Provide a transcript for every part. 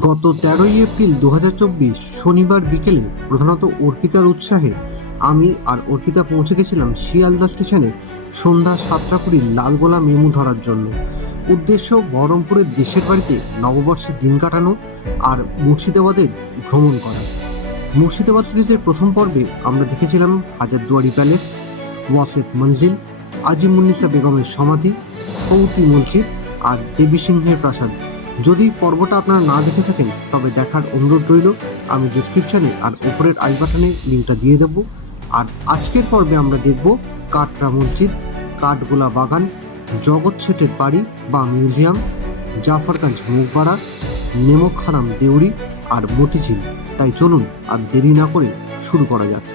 গত ১৩ই এপ্রিল ২০২৪ শনিবার বিকেলে প্রধানত অর্পিতার উৎসাহে আমি আর অর্পিতা পৌঁছে গেছিলাম শিয়ালদা স্টেশনে সন্ধ্যা ৭টা ২০ লালগোলা মেমু ধরার জন্য। উদ্দেশ্য বহরমপুরের দেশের বাড়িতে নববর্ষের দিন কাটানো আর মুর্শিদাবাদের ভ্রমণ করা। মুর্শিদাবাদ সিরিজের প্রথম পর্বে আমরা দেখেছিলাম হাজারদুয়ারি প্যালেস, ওয়াসেফ মঞ্জিল, আজিমুন্নিসা বেগমের সমাধি, খৌতি মসজিদ আর দেবী সিংহের প্রাসাদ। যদি পর্বটা আপনারা না দেখে থাকেন তবে দেখার অনুরোধ রইল। আমি ডিসক্রিপশানে আর উপরের আই বাটনে লিঙ্কটা দিয়ে দেবো। আর আজকের পর্বে আমরা দেখব কাটরা মসজিদ, কাঠগোলা বাগান, জগৎ শেঠের বাড়ি বা মিউজিয়াম, জাফরগঞ্জ মুকবারা, নেমকহারাম দেউরি আর মতিঝিল। তাই চলুন আর দেরি না করে শুরু করা যাক।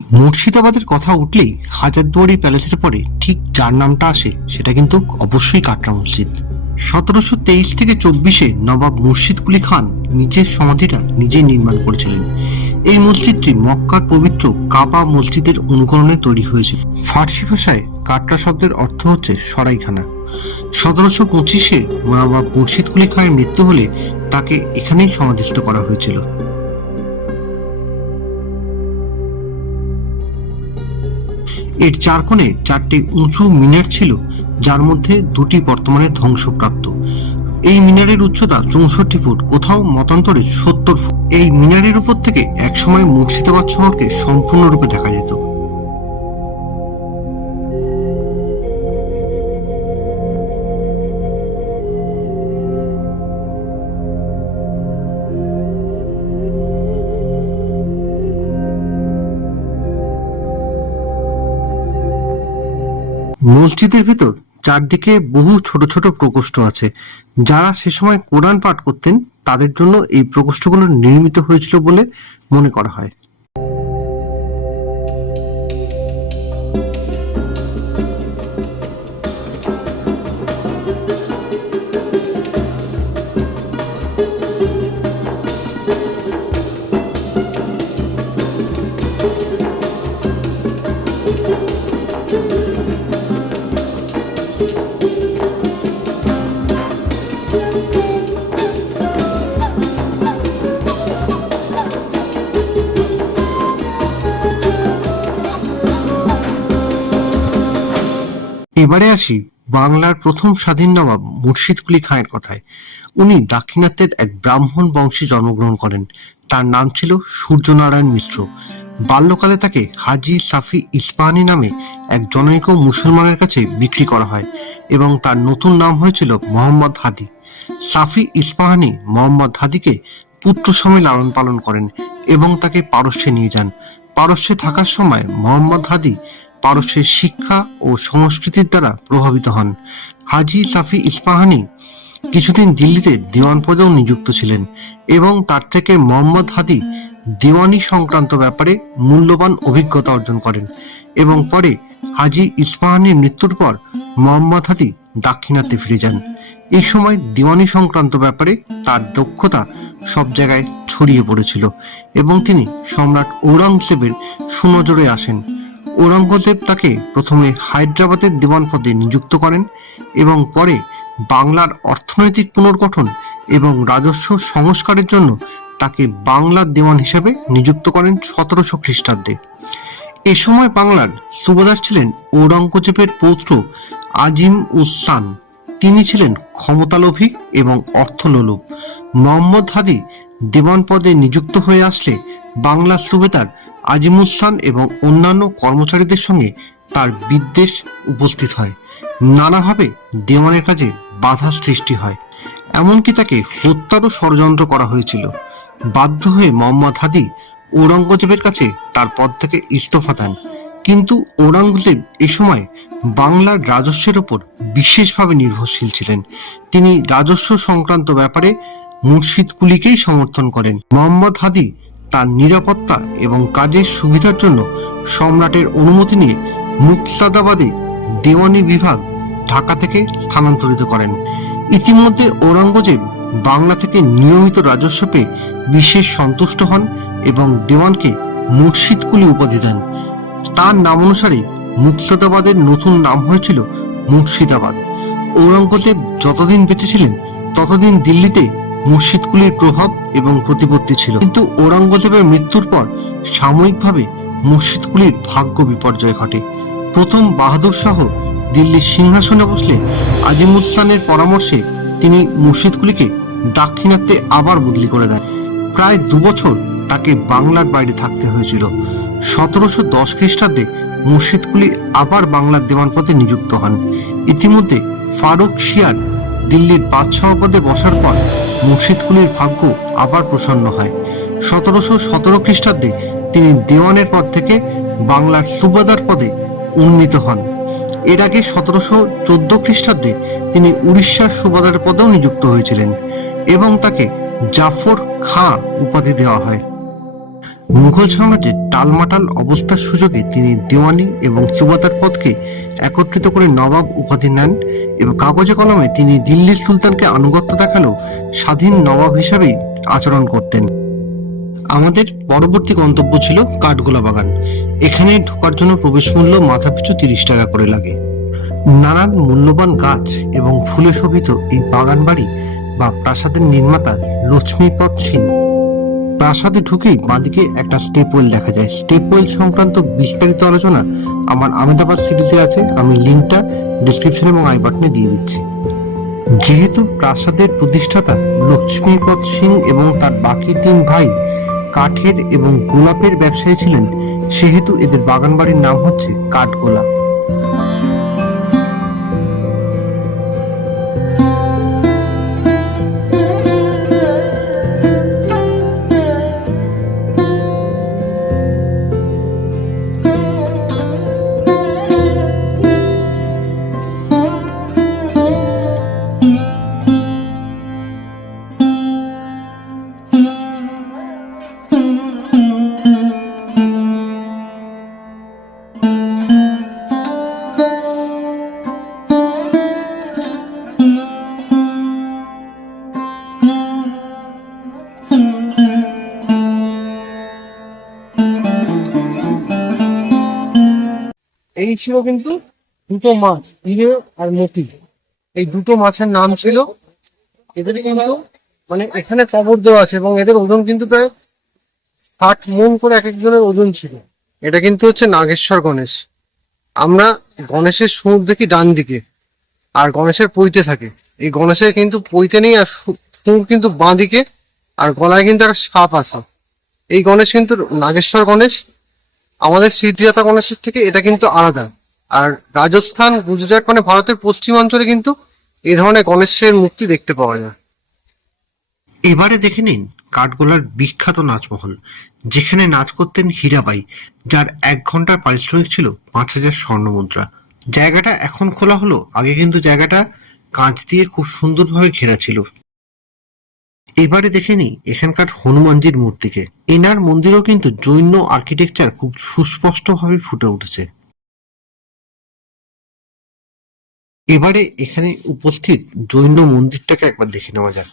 মুর্শিদাবাদের কথা উঠলেই হাজারদুয়ারি প্যালেসের পরে ঠিক যার নামটা আসে সেটা কিন্তু অবশ্যই কাটরা মসজিদ। ১৭২৩ থেকে ২৪-এ নবাব মুর্শিদ কুলি খান নিজের সমাধিটা নিজেই নির্মাণ করেছিলেন। এই মসজিদটি মক্কার পবিত্র কাবা মসজিদের অনুকরণে তৈরি হয়েছিল। ফার্সি ভাষায় কাটরা শব্দের অর্থ হচ্ছে সরাইখানা। ১৭২৫-এ নবাব মুর্শিদ কুলি খানের মৃত্যু হলে তাকে এখানেই সমাধিস্থ করা হয়েছিল। এর চার কোণে ৪টি উঁচু মিনার ছিল, যার মধ্যে দুটি বর্তমানে ধ্বংসপ্রাপ্ত। এই মিনারের উচ্চতা ৬৪ ফুট, কোথাও মতান্তরে ৭০ ফুট। এই মিনারের উপর থেকে একসময় মুর্শিদাবাদ শহরকে সম্পূর্ণরূপে দেখা যেত। মসজিদের ভেতর চারদিকে বহু ছোট ছোট প্রকোষ্ঠ আছে। যারা সে সময় কোরআন পাঠ করতেন তাদের জন্য এই প্রকোষ্ঠগুলো নির্মিত হয়েছিল বলে মনে করা হয়। এবারে আসি বাংলার প্রথম স্বাধীন নবাব মুর্শিদ কুলি খানের কথায়। উনি দাক্ষিণাত্যের এক ব্রাহ্মণ বংশে জন্মগ্রহণ করেন। তার নাম ছিল সূর্যনারায়ণ মিশ্র। বাল্যকালে তাকে হাজি সাফি ইস্পাহানি নামে এক জনৈক মুসলমানের কাছে বিক্রি করা হয় এবং তার নতুন নাম হয়েছিল মোহাম্মদ হাদি। সাফি ইস্পাহানি মোহাম্মদ হাদিকে পুত্র সমেত লালন পালন করেন এবং তাকে পারস্যে নিয়ে যান। পারস্যে থাকার সময় মোহাম্মদ হাদি পারস্যের শিক্ষা ও সংস্কৃতির দ্বারা প্রভাবিত হন। হাজি সাফি ইস্পাহানি কিছুদিন দিল্লিতে দিওয়ান পদেও নিযুক্ত ছিলেন এবং তার থেকে মোহাম্মদ হাদি দিওয়ানি সংক্রান্ত ব্যাপারে মূল্যবান অভিজ্ঞতা অর্জন করেন এবং পরে হাজি ইস্পাহানির মৃত্যুর পর মোহাম্মদ হাদি দাক্ষিণাত্যে ফিরে যান। এই সময় দিওয়ানি সংক্রান্ত ব্যাপারে তার দক্ষতা সব জায়গায় ছড়িয়ে পড়েছিল এবং তিনি সম্রাট ঔরঙ্গজেবের সুনজরে আসেন। ঔরঙ্গজেব তাকে প্রথমে হায়দ্রাবাদের দিওয়ান পদে নিযুক্ত করেন এবং পরে বাংলার অর্থনৈতিক পুনর্গঠন এবং রাজস্ব সংস্কারের জন্য তাকে বাংলার দেওয়ান হিসেবে নিযুক্ত করেন ১৭০০ খ্রিস্টাব্দে। এ সময় বাংলার সুবাদার ছিলেন ঔরঙ্গজেবের পৌত্র আজিম উস-সান। তিনি ছিলেন ক্ষমতালোভী এবং অর্থলোলুপ। মোহাম্মদ হাদি দেওয়ান পদে নিযুক্ত হয়ে আসলে বাংলার সুবেদার আজিমুস-সান এবং অন্যান্য কর্মচারীদের সঙ্গে তার বিদ্বেষ উপস্থিত হয়। নানাভাবে দেওয়ানের কাজে বাধা সৃষ্টি হয়, এমনকি তাকে হত্যারও ষড়যন্ত্র করা হয়েছিল। বাধ্য হয়ে মোহাম্মদ হাদি ঔরঙ্গজেবের কাছে তার পদ থেকে ইস্তফা দেন, কিন্তু ঔরঙ্গজেব এ সময় বাংলার রাজস্বের ওপর বিশেষভাবে নির্ভরশীল ছিলেন। তিনি রাজস্ব সংক্রান্ত ব্যাপারে মুর্শিদ কুলিকেই সমর্থন করেন। মোহাম্মদ হাদি তার নিরাপত্তা এবং কাজের সুবিধার জন্য সম্রাটের অনুমতি নিয়ে মুকতাদাবাদে দেওয়ানি বিভাগ ঢাকা থেকে স্থানান্তরিত করেন। ইতিমধ্যে ঔরঙ্গজেব বাংলা থেকে নিয়মিত রাজস্ব পেয়ে বিশেষ সন্তুষ্ট হন এবং দেওয়ানকে মুর্শিদ কুলি উপাধি দেন। তার নামানুসারে মুর্শিদাবাদের নতুন নাম হয়েছিল মুর্শিদাবাদ। ঔরঙ্গজেব যতদিন বেঁচে ছিলেন ততদিন দিল্লিতে মুর্শিদকুলির প্রভাব এবং প্রতিপত্তি ছিল, কিন্তু ঔরঙ্গজেবের মৃত্যুর পর সাময়িকভাবে মুর্শিদকুলির ভাগ্য বিপর্যয় ঘটে। প্রথম বাহাদুর শাহ দিল্লির সিংহাসনে বসলে আজিমুদ্দানের পরামর্শে তিনি মুর্শিদকুলিকে দাক্ষিণাত্যে আবার বদলি করে দেন। প্রায় 2 বছর তাকে বাংলার বাইরে থাকতে হয়েছিল। 1710 খ্রিস্টাব্দে মুর্শিদকুলি আবার বাংলার দেওয়ান পদে নিযুক্ত হন। ইতিমধ্যে ফারুক শিয়ার দিল্লির বাদশাহ পদে বসার পর মুর্শিদকুলির ভাগ্য আবার প্রসন্ন হয়। 1717 খ্রিস্টাব্দে তিনি দেওয়ানের পদ থেকে বাংলার সুবাদার পদে উন্নীত হন। এর আগে 1714 খ্রিস্টাব্দে তিনি উড়িষ্যার সুবাদার পদেও নিযুক্ত হয়েছিলেন এবং তাকে জাফর খাঁ উপাধি দেওয়া হয়। মুঘল সাম্রাজ্যের টালমাটাল অবস্থার সুযোগে তিনি দেওয়ানি এবং সুবাদার পদকে একত্রিত করে নবাব উপাধি নেন এবং কাগজে কলমে তিনি দিল্লির সুলতানকে আনুগত্য দেখালেও স্বাধীন নবাব হিসাবেই আচরণ করতেন। আমাদের পরবর্তী গন্তব্য ছিল কাঠগোলা বাগান। এখানে ঢোকার জন্য প্রবেশ মূল্য মাথাপিছু 30 টাকা করে লাগে। নানান মূল্যবান গাছ এবং ফুলে শোভিত এই বাগান বাড়ি বা প্রাসাদের নির্মাতা লক্ষ্মীপদ সিং। প্রাসাদে ঢুকেই বাঁদিকে একটা স্টেপওয়েল দেখা যায়। স্টেপওয়েল সংক্রান্ত বিস্তারিত আলোচনা আমার আহমেদাবাদ সিরিজে আছে, আমি লিঙ্কটা ডিসক্রিপশন এবং আই বাটনে দিয়ে দিচ্ছি। যেহেতু প্রাসাদের প্রতিষ্ঠাতা লক্ষ্মীপদ সিং এবং তার বাকি 3 ভাই কাঠের এবং গোলাপের ব্যবসায়ী ছিলেন, সেহেতু এদের বাগান বাড়ির নাম হচ্ছে কাঠগোলা। এই ছিল কিন্তু দুটো মাছ, হিরে আর মতি। এই দুটো মাছের নাম ছিল। এদের কিন্তু মানে এখানে কবর দেওয়া আছে এবং এদের ওজন কিন্তু প্রায় 60 মণ করে এক একজনের ওজন ছিল। এটা কিন্তু হচ্ছে নাগেশ্বর গণেশ। আমরা গণেশের সুর দেখি ডান দিকে, আর গণেশের পৈতে থাকে। এই গণেশের কিন্তু পৈতে নেই, আর সুর কিন্তু বাঁ দিকে, আর গলায় কিন্তু একটা সাপ আছে। এই গণেশ কিন্তু নাগেশ্বর গণেশ। আমাদের সিদ্ধিদাতা গণেশের থেকে এটা কিন্তু আলাদা। আর রাজস্থান, গুজরাট মানে ভারতের পশ্চিমাঞ্চলে কিন্তু এই ধরনের গণেশের মূর্তি দেখতে পাওয়া যায়। এবারে দেখে নিন কাঠগোলার বিখ্যাত নাচমহল, যেখানে নাচ করতেন হীরাবাই, যার 1 ঘন্টার পারিশ্রমিক ছিল 5000 স্বর্ণ মুদ্রা। জায়গাটা এখন খোলা হলো, আগে কিন্তু জায়গাটা কাঁচ দিয়ে খুব সুন্দরভাবে ঘেরা ছিল। এবারে দেখে নিই এখানকার হনুমানজির মূর্তিকে। এনার মন্দিরও কিন্তু জৈন আর্কিটেকচার খুব সুস্পষ্টভাবে ফুটে উঠেছে। এবারে এখানে উপস্থিত জৈন মন্দিরটাকে একবার দেখে নেওয়া যাক।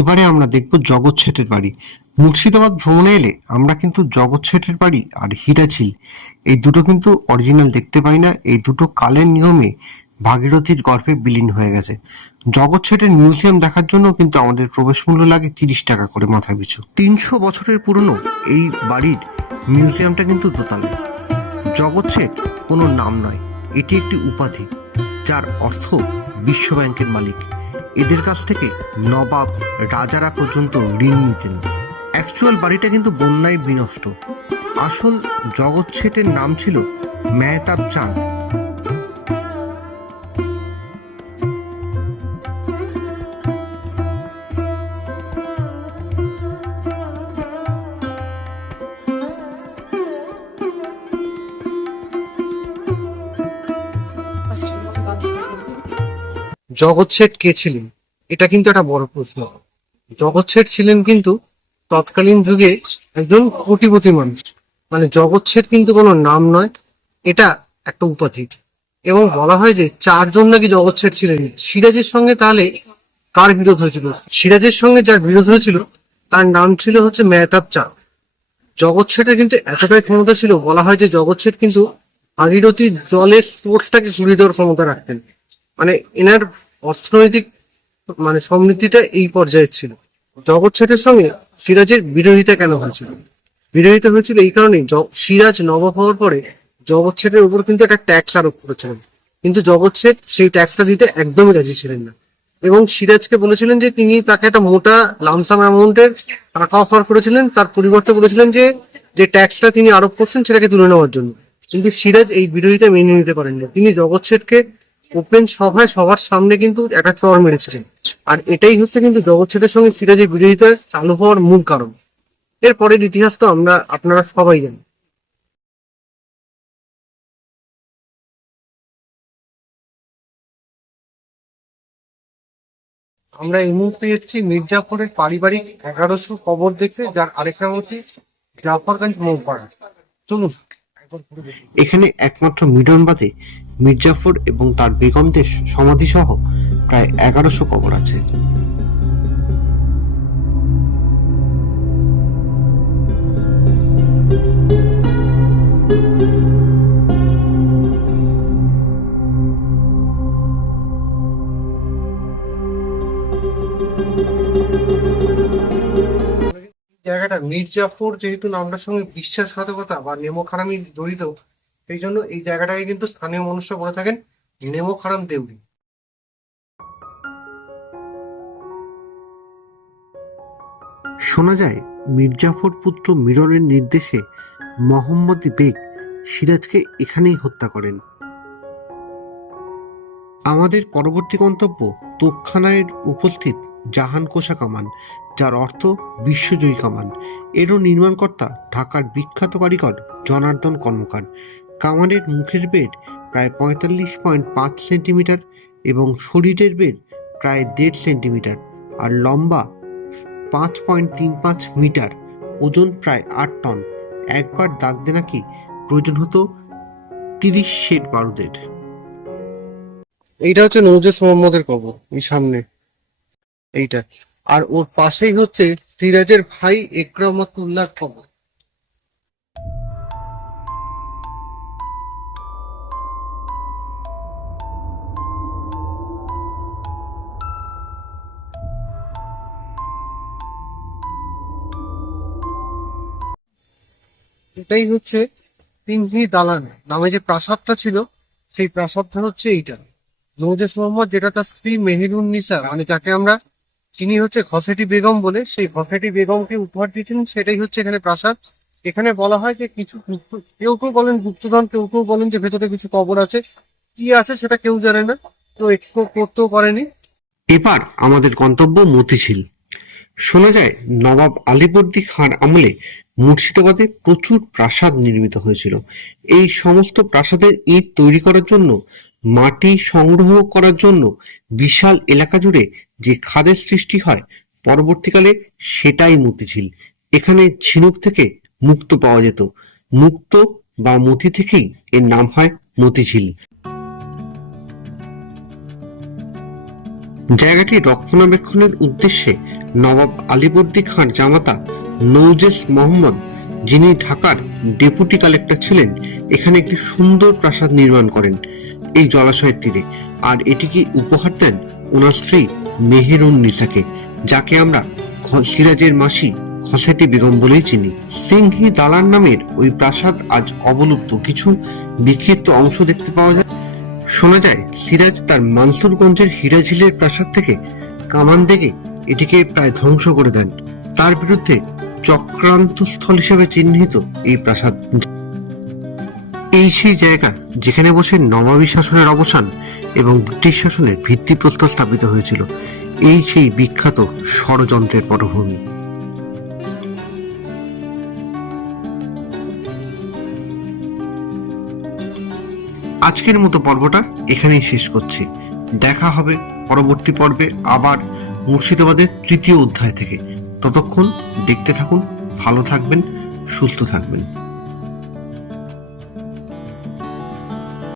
এবারে আমরা দেখব জগৎ শেঠের বাড়ি। মুর্শিদাবাদ ভ্রমণে এলে আমরা কিন্তু জগৎ শেঠের বাড়ি আর হীরাঝিল এই দুটো কিন্তু অরিজিনাল দেখতে পাই না। এই দুটো কালের নিয়মে ভাগীরথীর গর্ভে বিলীন হয়ে গেছে। জগৎ শেঠের মিউজিয়াম দেখার জন্য কিন্তু আমাদের প্রবেশ মূল্য লাগে 30 টাকা করে মাথা পিছু। 300 বছরের পুরনো এই বাড়ির মিউজিয়ামটা কিন্তু দোতলায়। জগৎ শেঠ কোনো নাম নয়, এটি একটি উপাধি যার অর্থ বিশ্ব ব্যাংকের মালিক। এদের কাছ থেকে নবাব রাজারা পর্যন্ত ঋণ নিতেন। অ্যাকচুয়াল বাড়িটা কিন্তু বন্যায় বিনষ্ট। আসল জগৎ শেঠের নাম ছিল মেহতাব চাঁদ। জগৎ শেঠ কে ছিলেন, এটা কিন্তু একটা বড় প্রশ্ন। জগৎ শেঠ ছিলেন কিন্তু তৎকালীন যুগে একজন কোটিপতি মানুষ। মানে জগৎ শেঠ কিন্তু কোনো নাম নয়, এটা একটা উপাধি। এবং বলা হয় যে 4 জন নাকি জগৎ শেঠ ছিলেন। সিরাজের সঙ্গে তাহলে কার বিরোধ হয়েছিল? সিরাজের সঙ্গে যার বিরোধ হয়েছিল তার নাম ছিল হচ্ছে মেহতাব চাঁদ। জগৎ শেঠের কিন্তু এতটাই ক্ষমতা ছিল, বলা হয় যে জগৎ শেঠ কিন্তু ভাগীরথীর জলের সোর্সটাকে ঘুরিয়ে দেওয়ার ক্ষমতা রাখতেন। মানে এনার অর্থনৈতিক সমৃদ্ধিটা এই পর্যায়ে ছিল। জগৎ শেঠের সঙ্গে সিরাজের বিরোধিতা কেন হয়েছিল? বিরোধিতা হয়েছিল এই কারণেই, সিরাজ নবাব হওয়ার পরে জগৎ শেঠের উপর কিন্তু একটা ট্যাক্স আরোপ করেছিলেন, কিন্তু জগৎ শেঠ সেই ট্যাক্সটা দিতে একদমই রাজি ছিলেন না। এবং সিরাজকে বলেছিলেন যে তিনি তাকে একটা মোটা লামসাম অ্যামাউন্টের টাকা অফার করেছিলেন, তার পরিবর্তে বলেছিলেন যে যে ট্যাক্সটা তিনি আরোপ করছেন সেটাকে তুলে নেওয়ার জন্য। কিন্তু সিরাজ এই বিরোধিতা মেনে নিতে পারেননি। তিনি জগৎ শেঠকে ওপেন সভায় সবার সামনে কিন্তু একটা চড় মেরেছিলেন। আর এটাই হচ্ছে কিন্তু জগৎ শেঠের সঙ্গে সিরাজের বিরোধিতা চালু হওয়ার মূল কারণ। এরপরের ইতিহাস তো আপনারা সবাই জানেন। আমরা এই মুহূর্তে এসেছি মির্জাফরের পারিবারিক 1100 কবর দেখতে, যার আরেক নাম হচ্ছে জাফরগঞ্জ মৌপাড়া। চলুন একবার ঘুরে দেখি। এখানে একমাত্র মিডন বাদে মির্জাফর এবং তার বেগমদের সমাধি সহ প্রায় 1100 কবর আছে। জায়গাটা মির্জাফর যেহেতু নামটার সঙ্গে বিশ্বাসঘাতকতা বা নেমোখারামি জড়িত, সেই জন্য এই জায়গাটাকে কিন্তু স্থানীয় মানুষরা বলে থাকেন নেমোখারাম দেউরি। শোনা যায় মির্জাফর পুত্র মিরনের নির্দেশে মোহাম্মদ বেগ সিরাজকে এখানেই হত্যা করেন। আমাদের পরবর্তী গন্তব্য তোপখানায় উপস্থিত জাহান কোষা কামান, যার অর্থ বিশ্বজয়ী কামান। এরও নির্মাণকর্তা ঢাকার বিখ্যাত কারিগর জনার্দন কর্মকার। কামানের মুখের বেদ প্রায় 45.5 সেন্টিমিটার এবং শরীরের বেদ প্রায় 1.5 সেন্টিমিটার আর লম্বা 5.35 মিটার, ওজন প্রায় 8 টন। একবার দাগতে নাকি প্রয়োজন হতো 30 সেট বারুদের। এইটা হচ্ছে নৌজেস মোহাম্মদের কবর, এই সামনে এইটা। আর ওর পাশেই হচ্ছে সিরাজের ভাই একরামতুল্লাহর কবর। এটাই হচ্ছে তিনহি দালান নামে যে প্রাসাদটা ছিল, সেই প্রাসাদটা হচ্ছে এইটা। নৌজেস মোহাম্মদ, যেটা তার স্ত্রী মেহেরুন্নিসা, মানে যাকে আমরা চিনি হচ্ছে ঘসেটি বেগম বলে, সেই ঘসেটি বেগমকে উপহার দিয়েছিলেন, সেটাই হচ্ছে এখানে প্রাসাদ। এখানে বলা হয় যে কিছু কেউ কেউ বলেন গুপ্তধন, কেউ কেউ বলেন যে ভেতরে কিছু কবর আছে। কি আছে সেটা কেউ জানে না, তো এক্সপ্লোর করতেও পারেনি। এবার আমাদের গন্তব্য মতিঝিল। শোনা যায় নবাব আলীবর্দী খাঁর আমলে মুর্শিদাবাদে প্রচুর প্রাসাদ নির্মিত হয়েছিল। এই সমস্ত প্রাসাদের ইট তৈরি করার জন্য, মাটি সংগ্রহ করার জন্য বিশাল এলাকা জুড়ে যে খাদের সৃষ্টি হয় পরবর্তীকালে, সেটাই মতিঝিল। এখানে ঝিনুক থেকে মুক্তো পাওয়া যেত। মুক্তো বা মতি থেকেই এর নাম হয় মতিঝিল। জায়গাটি রক্ষণাবেক্ষণের উদ্দেশ্যে নবাব আলীবর্দী খাঁর জামাতা নওজেস মোহাম্মদ, যিনি ঢাকার ডেপুটি কালেক্টর ছিলেন, এখানে একটি সুন্দর প্রাসাদ নির্মাণ করেন এই জলাশয়ের তীরে। আর এটিকে উপহার দেন ওনার স্ত্রী মেহেরুন্নিসাকে, যাকে আমরা সিরাজের মাসি খসেটি বেগম বলেই চিনি। সিংহি দালান নামের ওই প্রাসাদ আজ অবলুপ্ত, কিছু বিক্ষিপ্ত অংশ দেখতে পাওয়া যায়। শোনা যায় সিরাজ তার মানসুরগঞ্জের হিরাঝিলের প্রাসাদ থেকে কামান দেখে এটিকে প্রায় ধ্বংস করে দেন। তার বিরুদ্ধে চক্রান্ত স্থল হিসেবে চিহ্নিত এই প্রাসাদ। এই সেই জায়গা যেখানে বসে নবাবী শাসনের অবসান এবং ব্রিটিশ শাসনের ভিত্তিপ্রস্তর স্থাপিত হয়েছিল। এই সেই বিখ্যাত ষড়যন্ত্রের পটভূমি। আজকের মতো পর্বটা এখানেই শেষ করছি। দেখা হবে পরবর্তী পর্বে আবার মুর্শিদাবাদের তৃতীয় অধ্যায় থেকে। ততক্ষণ দেখতে থাকুন, ভালো থাকবেন, সুস্থ থাকবেন।